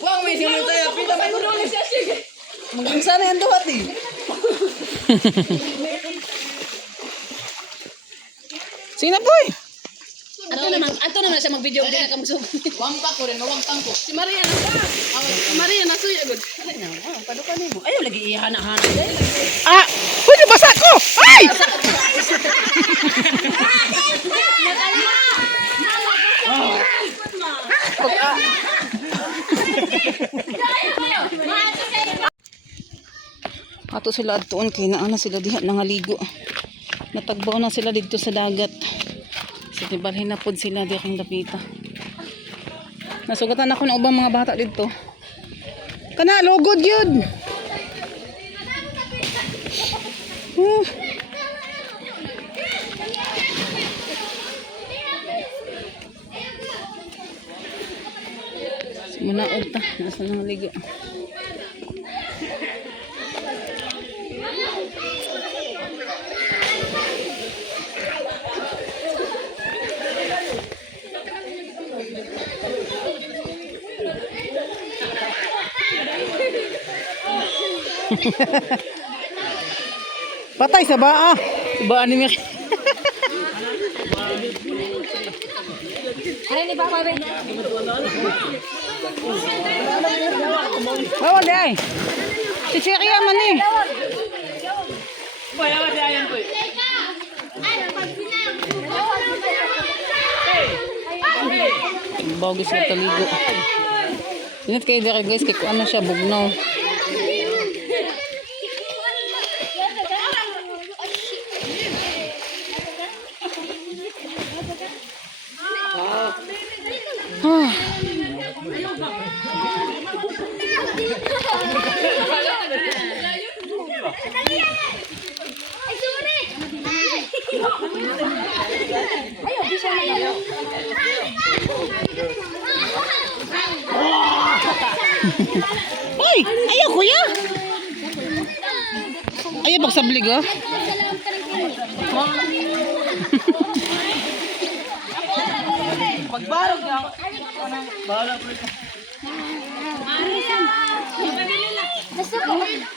Wang may siya tayo. Pila may ulo na siya. Maging sana yan duhat eh. Sino boy? Ato naman siya mag-video. Hindi na kamusog. Wang pa ko rin, wang tangko. Si Maria na. Si Maria na suya. Padukan mo. Ayaw lagi ihana-hana. Ah! Pwede basa ko! Ay! Ato sila adtuon kay naa na sila diha nangaligo. Natagbaw na sila dito sa dagat. So tibalhin na pod sila di kang dapita. Nasugatan ako ng ubang mga bata dito. Kana lugod yun. Munaod ta, nasa nangaligo. Patay sa baa. Baa ni Mary. Ay ni Papa Ben. Bawal day. Si Cheria man ni. Boy, awas ya ayan boy. Bawal sa taligo. Ingat kayo dere guys kay ano siya bugnaw. Hoy, ayaw kuya. Ayaw pagsablig oh. Pagbarog niya. Bahala po.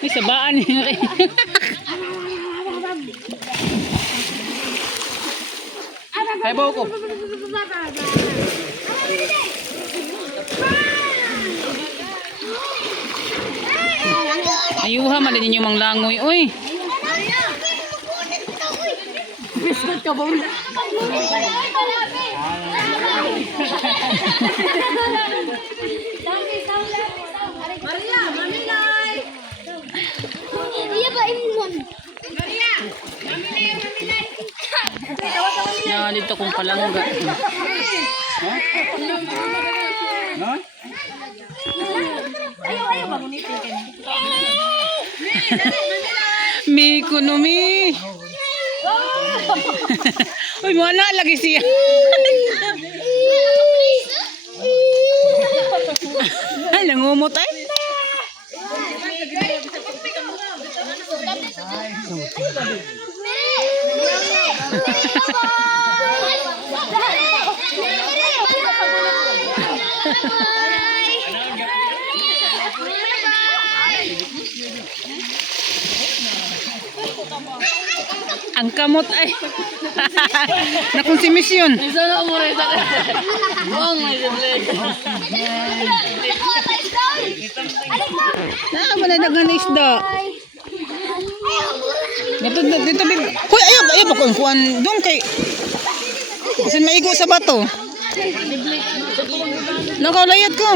May sabaan ni Mary. Ay bawo ko. Ayuha man din yung manglangoy. Uy. Biskot ka ba? Maria, maminay. Iya ba imon? Maria, maminay. Na dito kong palangga. Ayaw ba munitin ka? Mi kunomi. Uy, mo na lagi siya. Ay, nangumot ay. Ang kamot ay. Nakonsimis yun. Isa mo rin sa Wang may sablig. Ba na dagan na isda. Dito big. Hoy, ayaw ba kuan dong kay. Kasi maigo sa bato. Nakalayat ko.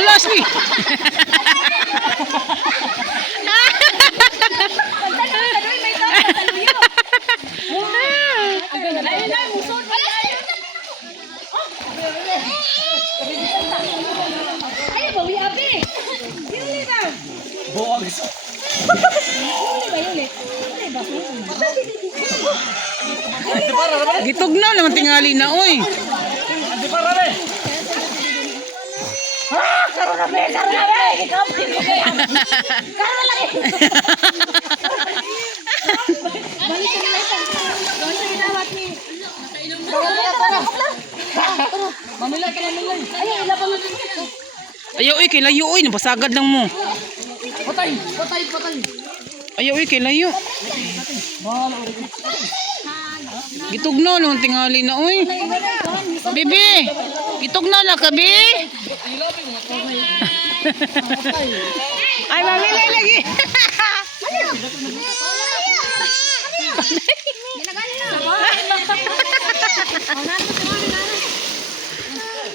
Last week. Ayaw Gitugnaw naman tingali na, oy. Di pa rame. Mamilay ka na mamilay. Ayaw, kay layo, oy. Nabasagad lang mo. Patay. Ayaw, kay layo. Gitugnaw naman tingali na, oy. Bibi, gitugnaw na ka, bi. Ay, mamilay lagi.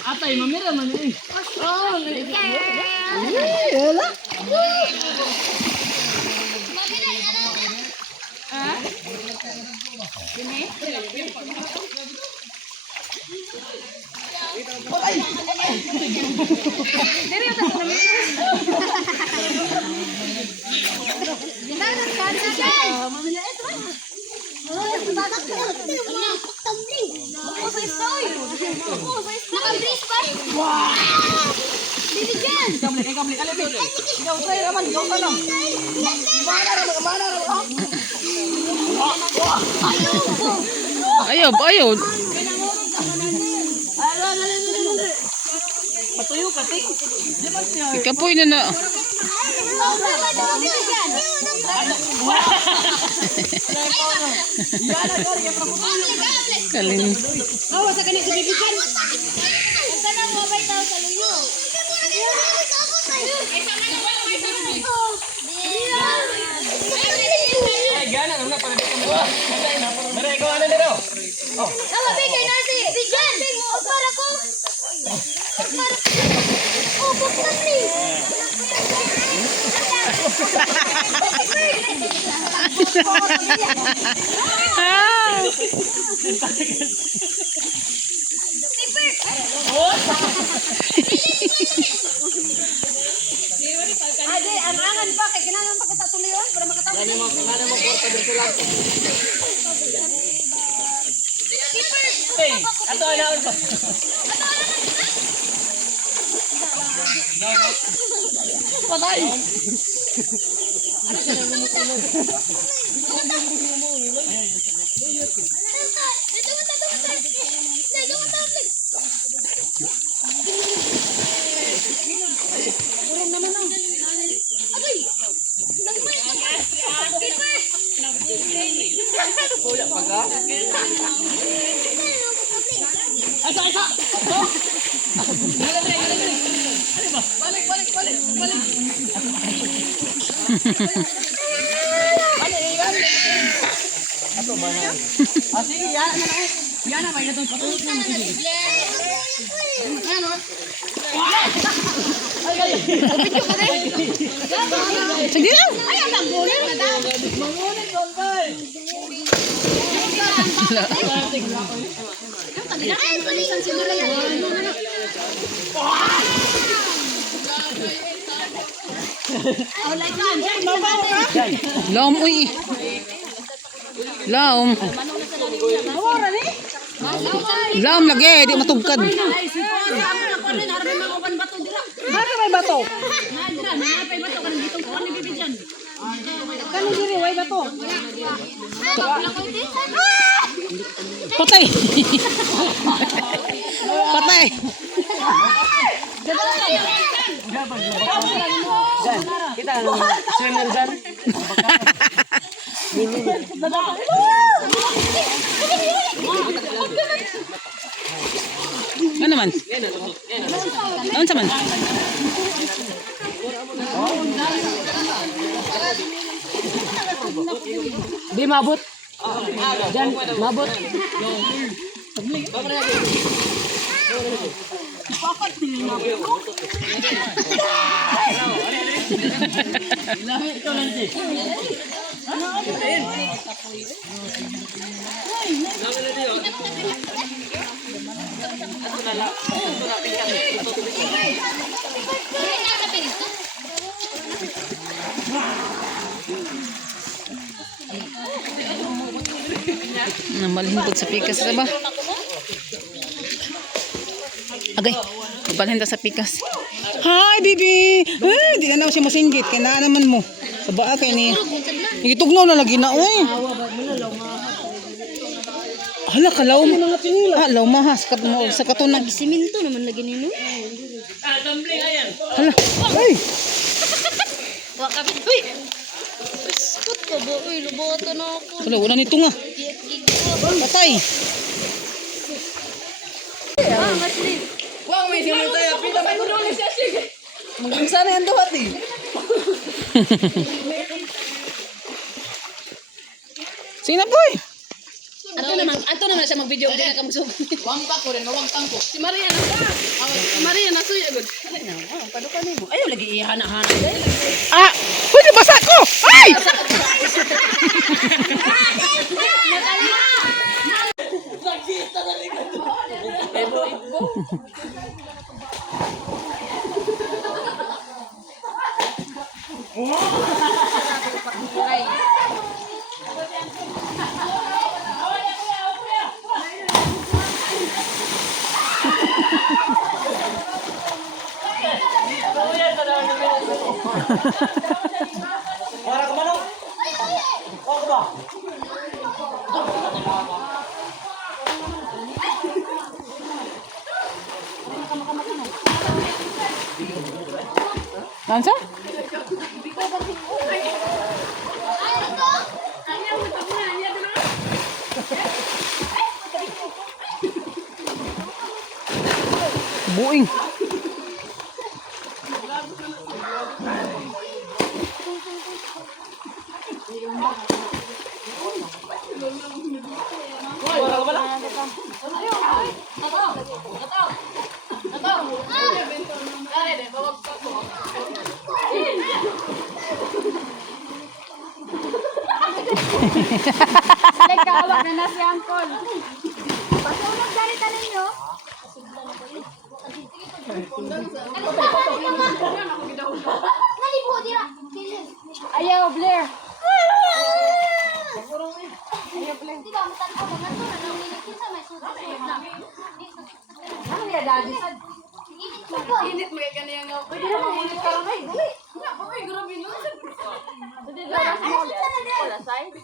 Atay, mamira man eh. Ayaw, ayaw. Patuyo kasi. Ikapoy na na. Kaling. Awas sa kanil si bibigyan. Ay, gana na para dito mo. Mara ikaw ano dito? Oh. Awa, bigay na si Bigyan. O para ko. Oh, buksan ni. Ade, anangan pa kay kinahanglan pa kita tulion para makatawa. Ngano mo porta dito lang. Hey, ato ana pa. Patay. Sige, yan na lang. Yan na ba ito patulog na mo sige. Ano? Sige lang. Ay, ang nagulit na daw. Mangulit kon bay. Ay, palisan si Nora yan. Oh, like that. Mabaw ka? Laom, uy. Laom. Mawara ni? Laom lagi, di matugkad. Ay, si Paul, sa amin ako rin, harap may mga bato dira. Ano may bato? Nadira, nanapay bato, kanang ditong kuwan ni Bibigyan. Kanong diri, way bato? Patay. Patay. Kita ano? Swimmer dyan. Ano naman? Ano naman? Di mabot. Diyan, mabot. Namalhin po sa pikas, diba? Agay, ibalhin ta sa pikas. Hi, baby! Ay, di na naman siya masinggit. Kaya na naman mo. Sa baa kay ni. Itugnaw na lagi na, oy. Hala, kalaw mo. Law mahas. Sa katunang. Siminto naman lagi nino. Hala, ay! Wakapit. Uy! Spot ka ba? Uy, luboto na ako. Wala, wala nito nga. Patay. Wang may siya mo tayo. Pita may kuno ni siya sige. Maging sana yan duhat eh. Sige na, boy. Ato naman siya mag-video. Hindi na kamusog. Wang ka ko rin, wang tangko. Si Maria na ba? Si Maria na suya gud. Padukan nimo. Ayaw lagi ihana-hana. Ah! Pwede basa ko! Ay! Nansa? Buing. Nagkawak na na si Angkol. Pasulog galit ano nyo? Nalipo, dira. Ayaw, Blair. Di ba, matan ko mga to, nanginig kita, may susunod na. Ano niya, daddy? Init ko po. Init mo kay kaniya nga. Pwede na mong init ka lang ay. Dali. Nga pa ay grabe no. Pwede na lang sa mga wala side.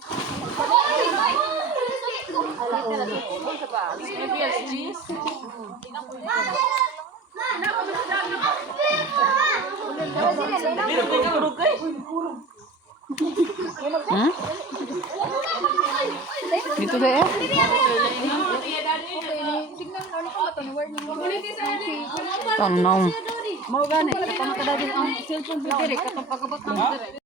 Maybe as cheese. Hmm? Dito na eh. Tanaw. Mau gani, kapag makadali ang cellphone bibiri, kapag pagkabot ng bibiri.